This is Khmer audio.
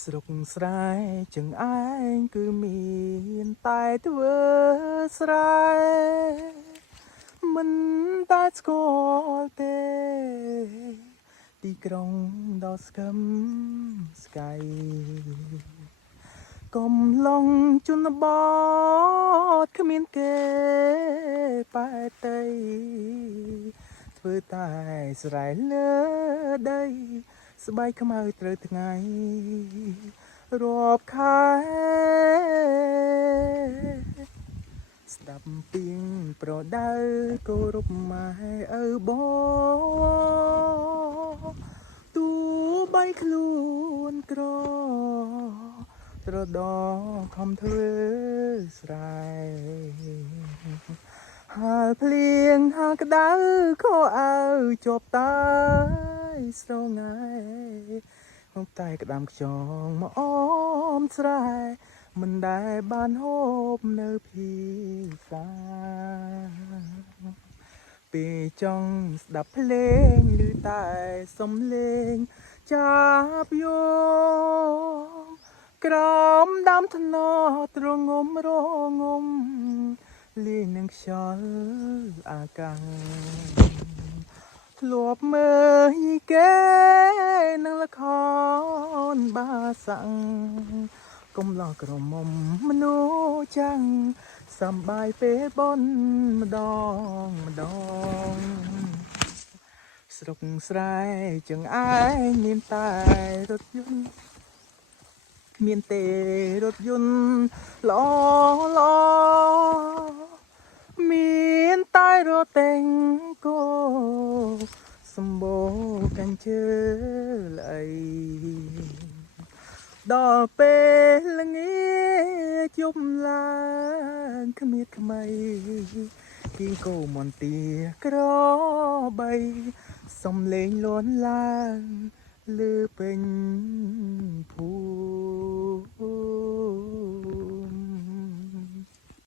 ស្រុកស្រែចឹងឯងគឺមានតែធ្វើស្រែមិនតែស្គាល់ទេទីក្រុងដ៏ស្កឹមស្កៃកំឡុងជនបទគ្មានគេបែតីធ្វើតែស្រែលើដីស្បែកខ្មៅត្រូវថ្ងៃរាប់ខែស្ដាប់ពីងប្រដៅគោរពម៉ែឪបងទូបីខ្លួនក្រត្រដខំធ្វើស្រែហាលភ្លៀងហាលក្តៅខោអាវជាប់តាយស្រងាយក្នុងតែក្តាមខ្យងមកអមស្រែមិនដែលបានហូបនៅភីសាពេលចង់ស្ដាប់ភ្លេងឬតែសំលេងចាប់យកក្រោមដើមថ្នោតត្រងំរងំលេងនឹងខ្យល់អាកាំងធ្លាប់មើលយីគេនឹងល្ខនបាសាំងគុំឡោះក្រមុំមនុស្សចាំងសំបាយពេលបនម្ដងស្រុកស្រែចឹងឯងមានតែរថយន្តគ្មានទេរថយន្តល្អមានតែរថេងគោសម្បូរកាញ់ជើល្អីដល់ពេលល្ងាចយប់ឡើងគ្មានថ្មីគីគោមន្ទាក្របីសំលេងលួនឡើងលើពេញ